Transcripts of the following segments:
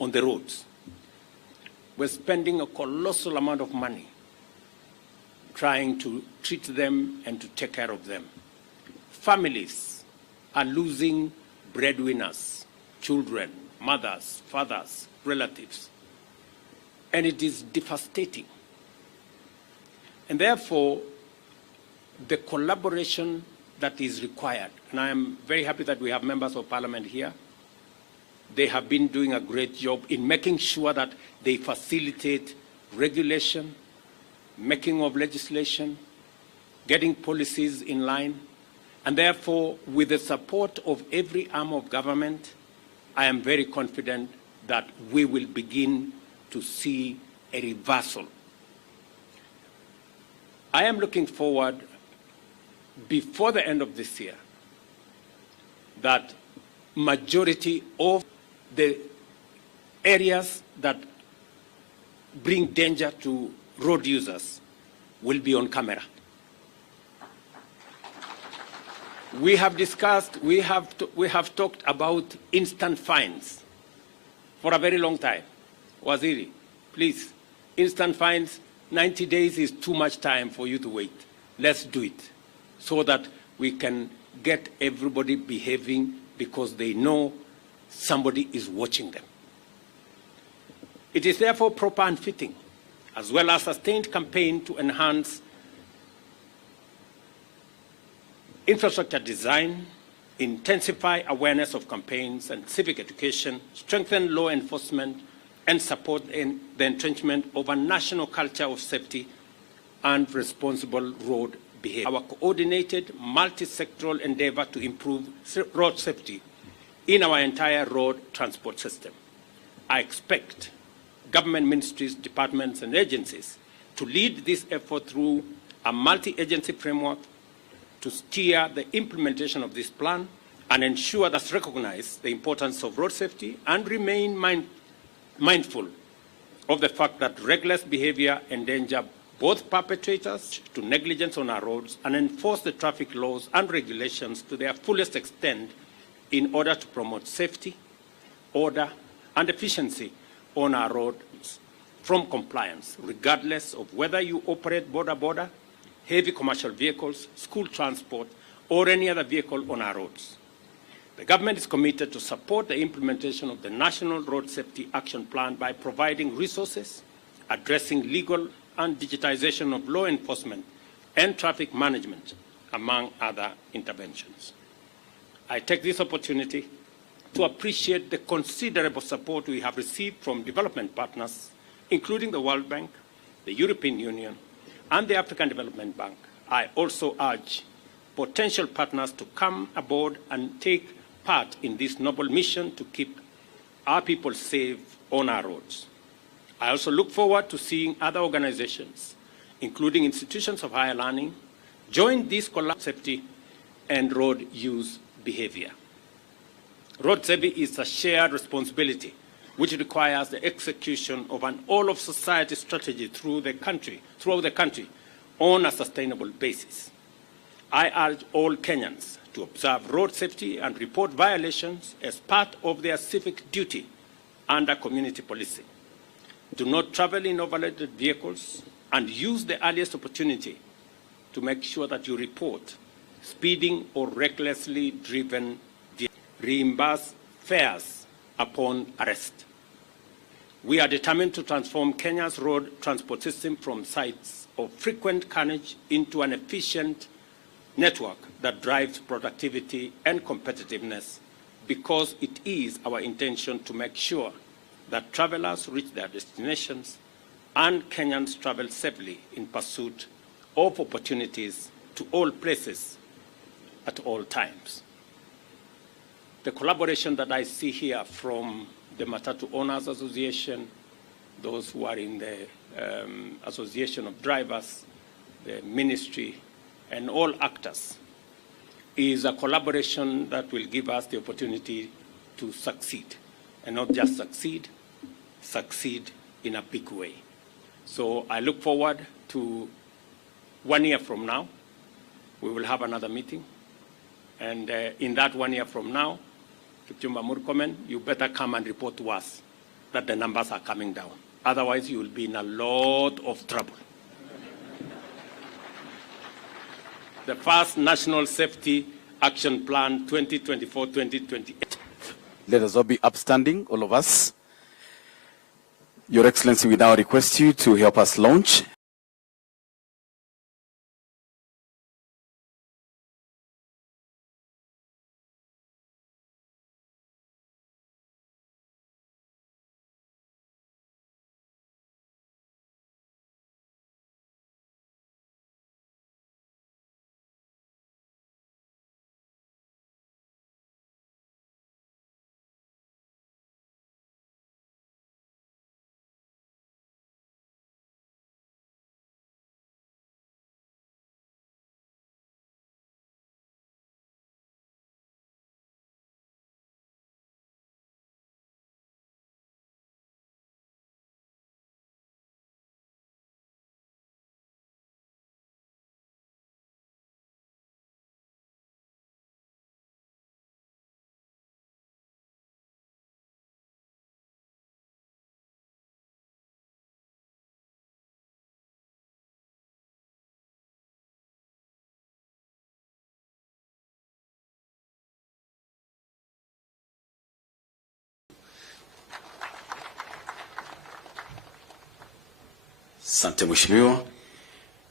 on the roads. We're spending a colossal amount of money trying to treat them and to take care of them. Families are losing breadwinners, children, mothers, fathers, relatives, and it is devastating. And therefore, the collaboration that is required, and I am very happy that we have members of parliament here. They have been doing a great job in making sure that they facilitate regulation, making of legislation, getting policies in line, and therefore, with the support of every arm of government, I am very confident that we will begin to see a reversal. I am looking forward, before the end of this year, that majority of the areas that bring danger to road users will be on camera. We have discussed, we have talked about instant fines for a very long time. Waziri, please, instant fines, 90 days is too much time for you to wait. Let's do it so that we can get everybody behaving because they know somebody is watching them. It is therefore proper and fitting, as well as a sustained campaign to enhance infrastructure design, intensify awareness of campaigns and civic education, strengthen law enforcement, and support in the entrenchment of a national culture of safety and responsible road behavior. Our coordinated multi-sectoral endeavor to improve road safety in our entire road transport system. I expect government ministries, departments, and agencies to lead this effort through a multi-agency framework to steer the implementation of this plan and ensure that recognize the importance of road safety and remain mindful of the fact that reckless behavior endanger both perpetrators to negligence on our roads and enforce the traffic laws and regulations to their fullest extent in order to promote safety, order, and efficiency on our roads from compliance, regardless of whether you operate border, heavy commercial vehicles, school transport, or any other vehicle on our roads. The government is committed to support the implementation of the National Road Safety Action Plan by providing resources, addressing legal and digitization of law enforcement and traffic management, among other interventions. I take this opportunity to appreciate the considerable support we have received from development partners, including the World Bank, the European Union, and the African Development Bank. I also urge potential partners to come aboard and take part in this noble mission to keep our people safe on our roads. I also look forward to seeing other organizations, including institutions of higher learning, join this collaborative safety and road use behavior. Road safety is a shared responsibility which requires the execution of an all-of-society strategy throughout the country on a sustainable basis. I urge all Kenyans to observe road safety and report violations as part of their civic duty under community policing. Do not travel in overloaded vehicles and use the earliest opportunity to make sure that you report speeding or recklessly driven vehicles. Reimburse fares upon arrest. We are determined to transform Kenya's road transport system from sites of frequent carnage into an efficient network that drives productivity and competitiveness, because it is our intention to make sure that travelers reach their destinations and Kenyans travel safely in pursuit of opportunities to all places at all times. The collaboration that I see here from the Matatu Owners Association, those who are in the Association of Drivers, the ministry, and all actors, is a collaboration that will give us the opportunity to succeed, and not just succeed, succeed in a big way. So I look forward to 1 year from now, we will have another meeting, and in that 1 year from now, Kipchumba Murkomen, you better come and report to us that the numbers are coming down. Otherwise, you will be in a lot of trouble. The first National Safety Action Plan 2024-2028. Let us all be upstanding, all of us. Your Excellency, we now request you to help us launch. Asante Mheshimiwa.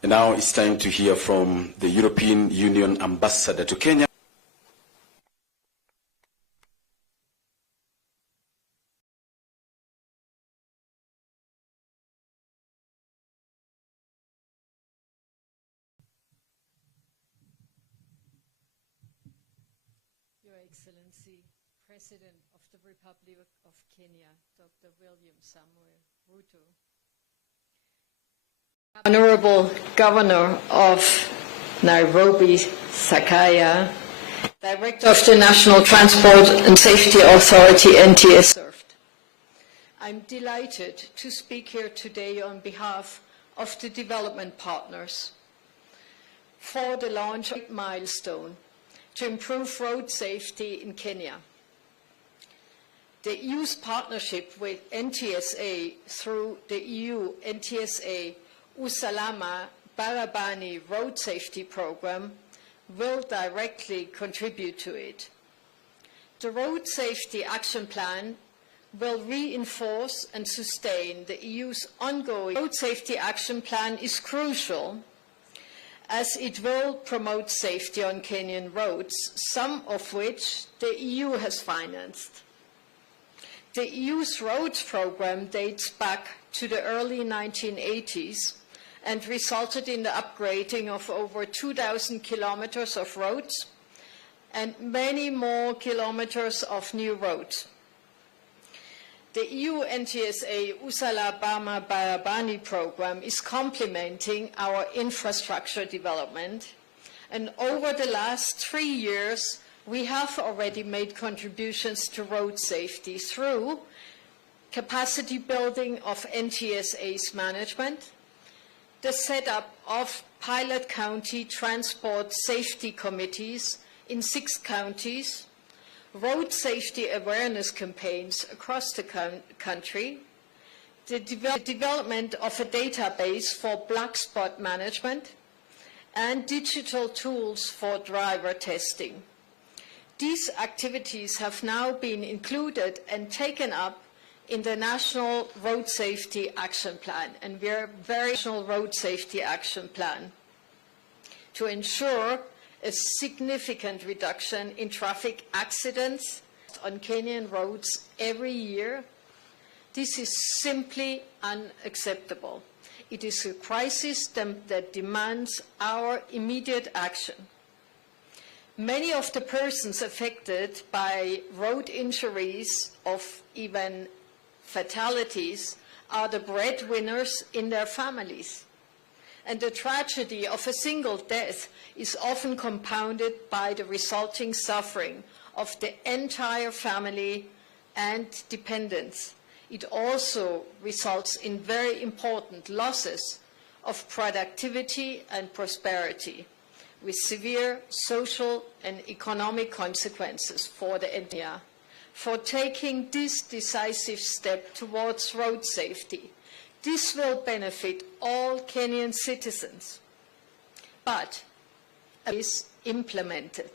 And now it's time to hear from the European Union Ambassador to Kenya. Your Excellency, President of the Republic of Kenya, Dr. William Samuel Ruto, Honorable Governor of Nairobi, Sakaya, Director of the National Transport and Safety Authority, NTSA. I'm delighted to speak here today on behalf of the development partners for the launch of a milestone to improve road safety in Kenya. The EU's partnership with NTSA through the EU NTSA Usalama Barabani Road Safety Program will directly contribute to it. The Road Safety Action Plan will reinforce and sustain the EU's ongoing Road Safety Action Plan is crucial as it will promote safety on Kenyan roads, some of which the EU has financed. The EU's roads program dates back to the early 1980s and resulted in the upgrading of over 2,000 kilometers of roads and many more kilometers of new roads. The EU NTSA Usalama Barabani program is complementing our infrastructure development, and over the last 3 years, we have already made contributions to road safety through capacity building of NTSA's management, the setup of pilot county transport safety committees in 6 counties, road safety awareness campaigns across the country, the development of a database for black spot management, and digital tools for driver testing. These activities have now been included and taken up in the National Road Safety Action Plan, and we are very National Road Safety Action Plan to ensure a significant reduction in traffic accidents on Kenyan roads every year. This is simply unacceptable. It is a crisis that demands our immediate action. Many of the persons affected by road injuries or even fatalities are the breadwinners in their families. And the tragedy of a single death is often compounded by the resulting suffering of the entire family and dependents. It also results in very important losses of productivity and prosperity, with severe social and economic consequences for the area. for taking this decisive step towards road safety. This will benefit all Kenyan citizens, but is implemented.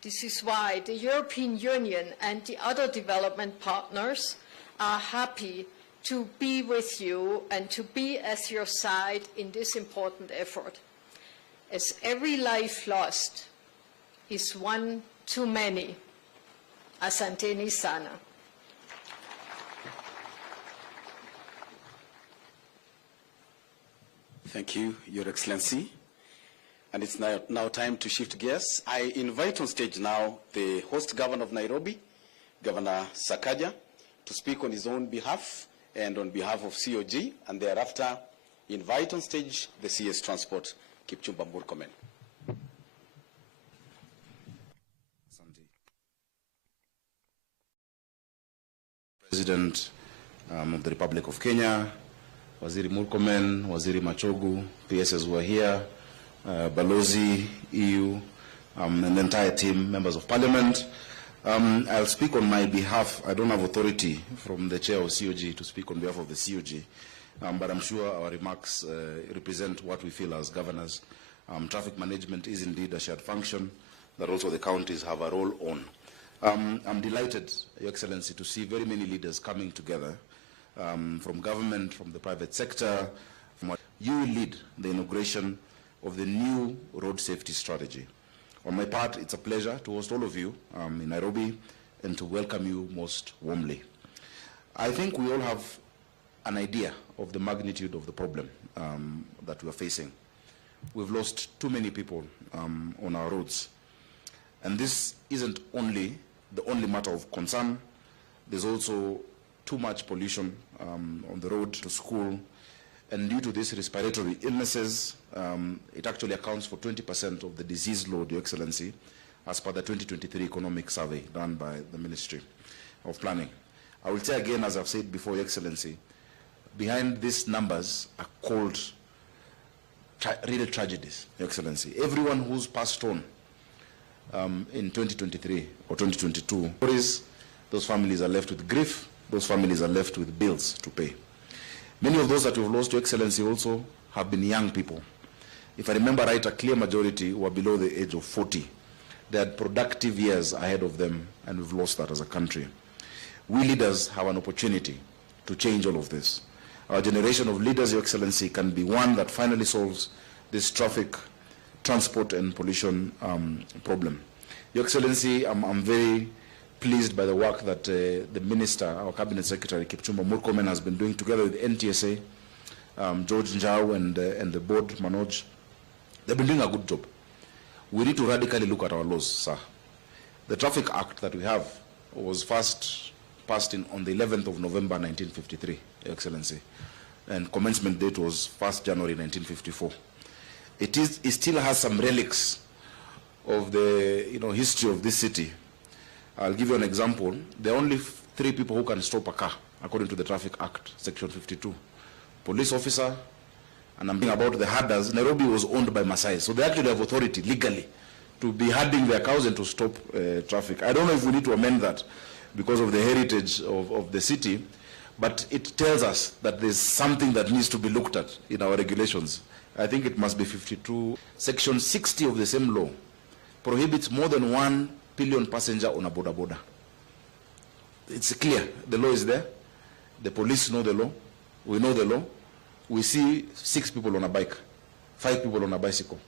This is why the European Union and the other development partners are happy to be with you and to be at your side in this important effort, as every life lost is one too many. Asanteni sana. Thank you, Your Excellency. And it's now time to shift gears. I invite on stage now the host governor of Nairobi, Governor Sakaja, to speak on his own behalf and on behalf of COG, and thereafter invite on stage the CS Transport, Kipchumba Murkomen. President of the Republic of Kenya, Waziri Murkomen, Waziri Machogu, PSs who are here, Balozi, EU, and the entire team, members of parliament. I'll speak on my behalf. I don't have authority from the chair of COG to speak on behalf of the COG, but I'm sure our remarks represent what we feel as governors. Traffic management is indeed a shared function that also the counties have a role on. I'm delighted, Your Excellency, to see very many leaders coming together from government, from the private sector. You will lead the inauguration of the new road safety strategy. On my part, it's a pleasure to host all of you in Nairobi and to welcome you most warmly. I think we all have an idea of the magnitude of the problem that we are facing. We've lost too many people on our roads. And this isn't the only matter of concern. There's also too much pollution on the road to school. And due to these respiratory illnesses, it actually accounts for 20% of the disease load, Your Excellency, as per the 2023 economic survey done by the Ministry of Planning. I will say again, as I've said before, Your Excellency, behind these numbers are called real tragedies, Your Excellency. Everyone who's passed on in 2023 or 2022, those families are left with grief, those families are left with bills to pay. Many of those that we've lost, Your Excellency, also have been young people. If I remember right, a clear majority were below the age of 40. They had productive years ahead of them, and we've lost that as a country. We leaders have an opportunity to change all of this. Our generation of leaders, Your Excellency, can be one that finally solves this traffic, transport, and pollution problem. Your Excellency, I'm very pleased by the work that the Minister, our Cabinet Secretary, Kipchumba Murkomen, has been doing together with NTSA, George Njau, and the board, Manoj. They've been doing a good job. We need to radically look at our laws, sir. The Traffic Act that we have was first passed on the 11th of November 1953, Your Excellency, and commencement date was 1st January 1954. It still has some relics of the history of this city. I'll give you an example. There are only 3 people who can stop a car, according to the Traffic Act, Section 52. Police officer, and I'm thinking about the herders. Nairobi was owned by Maasai, so they actually have authority legally to be herding their cows and to stop traffic. I don't know if we need to amend that because of the heritage of the city, but it tells us that there's something that needs to be looked at in our regulations. I think it must be 52. Section 60 of the same law prohibits more than 1 pillion passenger on a boda. It's clear. The law is there. The police know the law. We know the law. We see 6 people on a bike, 5 people on a bicycle.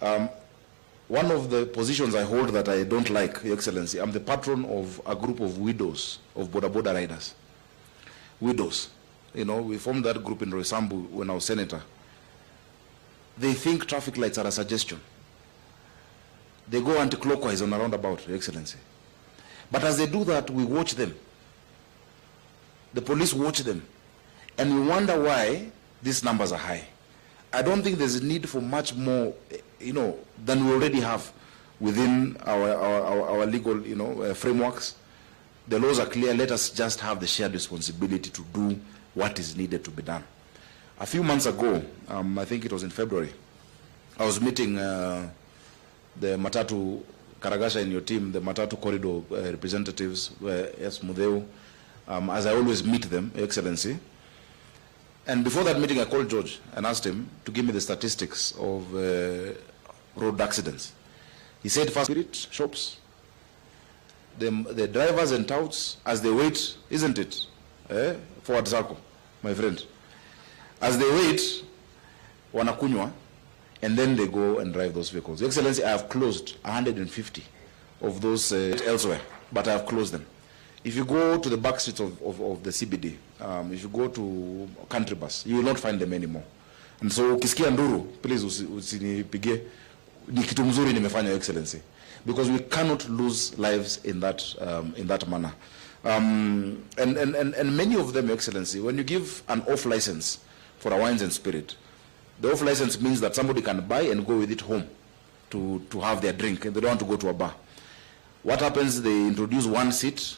One of the positions I hold that I don't like, Your Excellency, I'm the patron of a group of widows of boda riders. Widows. We formed that group in Roysambu when I was senator. They think traffic lights are a suggestion. They go anti-clockwise on a roundabout, Your Excellency. But as they do that, we watch them. The police watch them. And we wonder why these numbers are high. I don't think there's a need for much more, than we already have within our legal, frameworks. The laws are clear. Let us just have the shared responsibility to do what is needed to be done. A few months ago, I think it was in February, I was meeting the Matatu Karagasha in your team, the Matatu Corridor representatives, yes, Mudeu, as I always meet them, Your Excellency. And before that meeting, I called George and asked him to give me the statistics of road accidents. He said, first, spirit shops, the drivers and touts, as they wait, isn't it? Forward circle, my friend. As they wait, wanakunywa, and then they go and drive those vehicles. Your Excellency, I have closed 150 of those elsewhere, but I have closed them. If you go to the back streets of the CBD, if you go to country bus, you will not find them anymore. And so, ukisikia nduru, please usinipige, ni kitu mzuri nimefanya, Your Excellency, because we cannot lose lives in that manner. And many of them, Your Excellency, when you give an off license for a wines and spirit, the off license means that somebody can buy and go with it home to have their drink, and they don't want to go to a bar. What happens? They introduce one seat,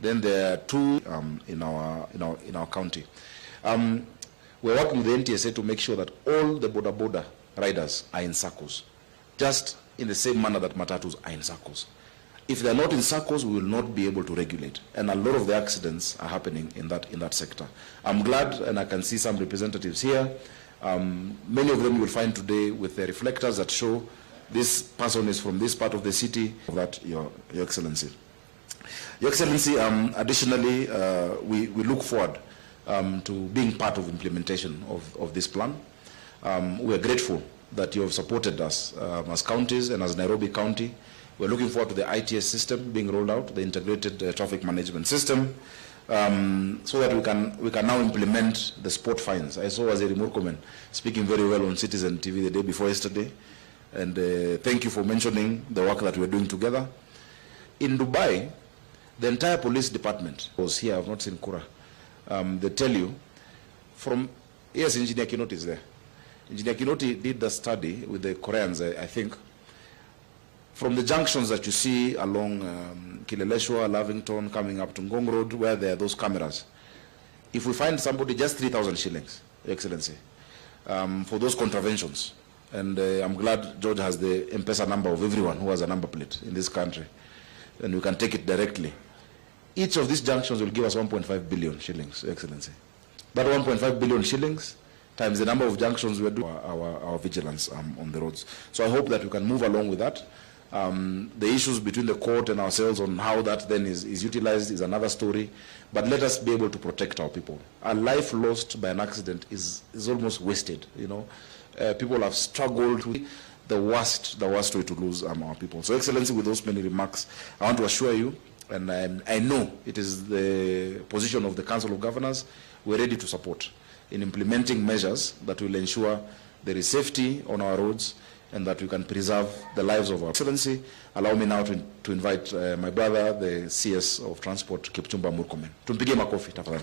then there are two in our county. We're working with the NTSA to make sure that all the border riders are in circles, just in the same manner that matatus are in circles. If they're not in circles, we will not be able to regulate. And a lot of the accidents are happening in that sector. I'm glad, and I can see some representatives here. Many of them you will find today with the reflectors that show this person is from this part of the city. That, Your Excellency. Your Excellency, additionally, we look forward to being part of implementation of this plan. We are grateful that you have supported us as counties and as Nairobi County. We're looking forward to the ITS system being rolled out, the integrated traffic management system, so that we can now implement the sport fines. I saw Waziri Murkomen speaking very well on Citizen TV the day before yesterday, and thank you for mentioning the work that we're doing together. In Dubai, the entire police department was here. I've not seen Kura. They tell you, yes, Engineer Kinoti is there. Engineer Kinoti did the study with the Koreans, I think. From the junctions that you see along Kileleshwa, Lavington, coming up to Ngong Road, where there are those cameras, if we find somebody, just 3,000 shillings, Your Excellency, for those contraventions. And I'm glad George has the M-Pesa number of everyone who has a number plate in this country, and we can take it directly. Each of these junctions will give us 1.5 billion shillings, Your Excellency. That 1.5 billion shillings times the number of junctions we do our vigilance on the roads. So I hope that we can move along with that. The issues between the court and ourselves on how that then is utilized is another story. But let us be able to protect our people. A life lost by an accident is almost wasted. You know, people have struggled with the worst way to lose our people. So, Excellency, with those many remarks, I want to assure you, and I know it is the position of the Council of Governors, we're ready to support in implementing measures that will ensure there is safety on our roads and that we can preserve the lives of our Excellency. Allow me now to invite my brother, the CS of Transport, Kipchumba Murkomen. Tumpigie makofi, tafadhali.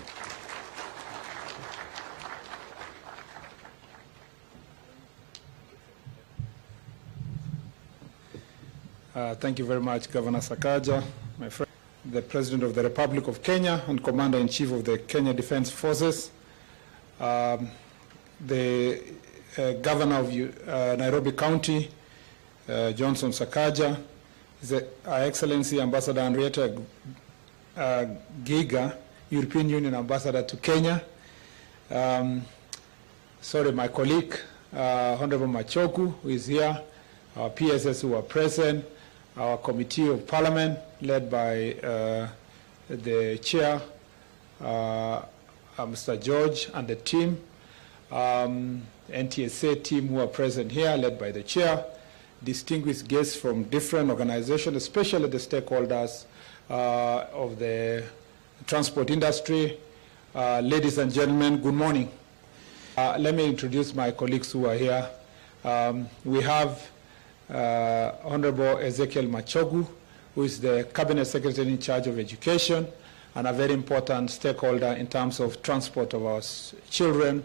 Thank you very much, Governor Sakaja, my friend, the President of the Republic of Kenya and Commander-in-Chief of the Kenya Defense Forces, the Governor of Nairobi County, Johnson Sakaja, His Excellency Ambassador Henrietta Giga, European Union Ambassador to Kenya, my colleague, Honorable Machogu, who is here, our PSS who are present, our Committee of Parliament, led by the Chair, Mr. George, and the team, NTSA team who are present here, led by the Chair, distinguished guests from different organizations, especially the stakeholders of the transport industry. Ladies and gentlemen, good morning. Let me introduce my colleagues who are here. We have Honorable Ezekiel Machogu, who is the Cabinet Secretary in charge of education and a very important stakeholder in terms of transport of our children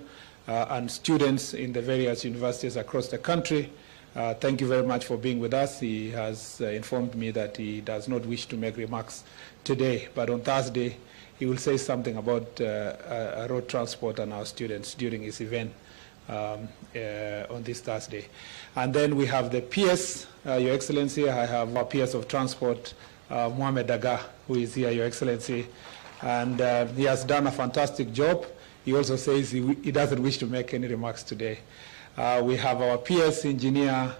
and students in the various universities across the country. Thank you very much for being with us. He has informed me that he does not wish to make remarks today, but on Thursday he will say something about road transport and our students during his event on this Thursday. And then we have the PS, Your Excellency. I have our PS of Transport, Mohamed Daga, who is here, Your Excellency. And he has done a fantastic job. He also says he doesn't wish to make any remarks today. We have our PS engineer,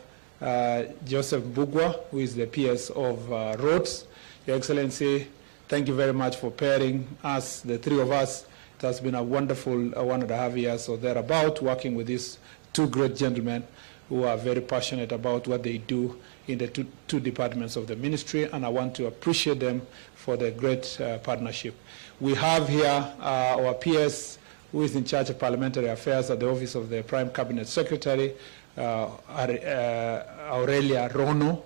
Joseph Bugwa, who is the PS of Roads. Your Excellency, thank you very much for pairing us, the three of us. It has been a wonderful 1.5 years or thereabout, working with these two great gentlemen who are very passionate about what they do in the two departments of the ministry, and I want to appreciate them for the great partnership. We have here our PS who is in charge of parliamentary affairs at the office of the Prime Cabinet Secretary, Aurelia Rono,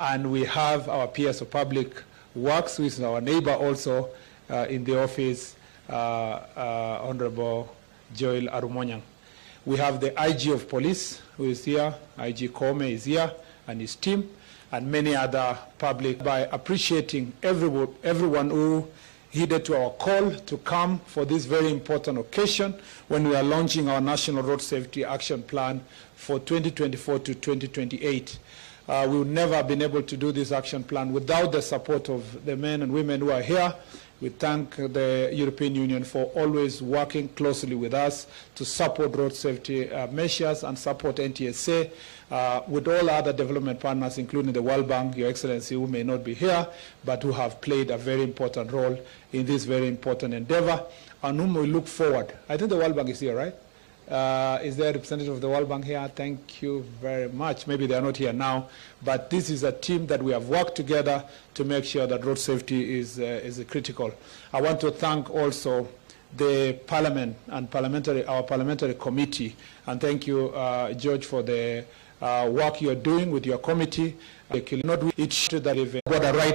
and we have our PS of Public Works, who is our neighbor also in the office, Honorable Joel Arumonyang. We have the IG of Police, who is here, IG Kome is here, and his team, and many other public, by appreciating everyone who heeded to our call to come for this very important occasion when we are launching our National Road Safety Action Plan for 2024 to 2028. We would never have been able to do this action plan without the support of the men and women who are here. We thank the European Union for always working closely with us to support road safety measures and support NTSA with all other development partners, including the World Bank, Your Excellency, who may not be here, but who have played a very important role in this very important endeavor, and whom we look forward. I think the World Bank is here, right? Is there a representative of the World Bank here? Thank you very much. Maybe they are not here now, but this is a team that we have worked together to make sure that road safety is critical. I want to thank also the Parliament and our parliamentary committee, and thank you, George, for the work you're doing with your committee. It should that if got a right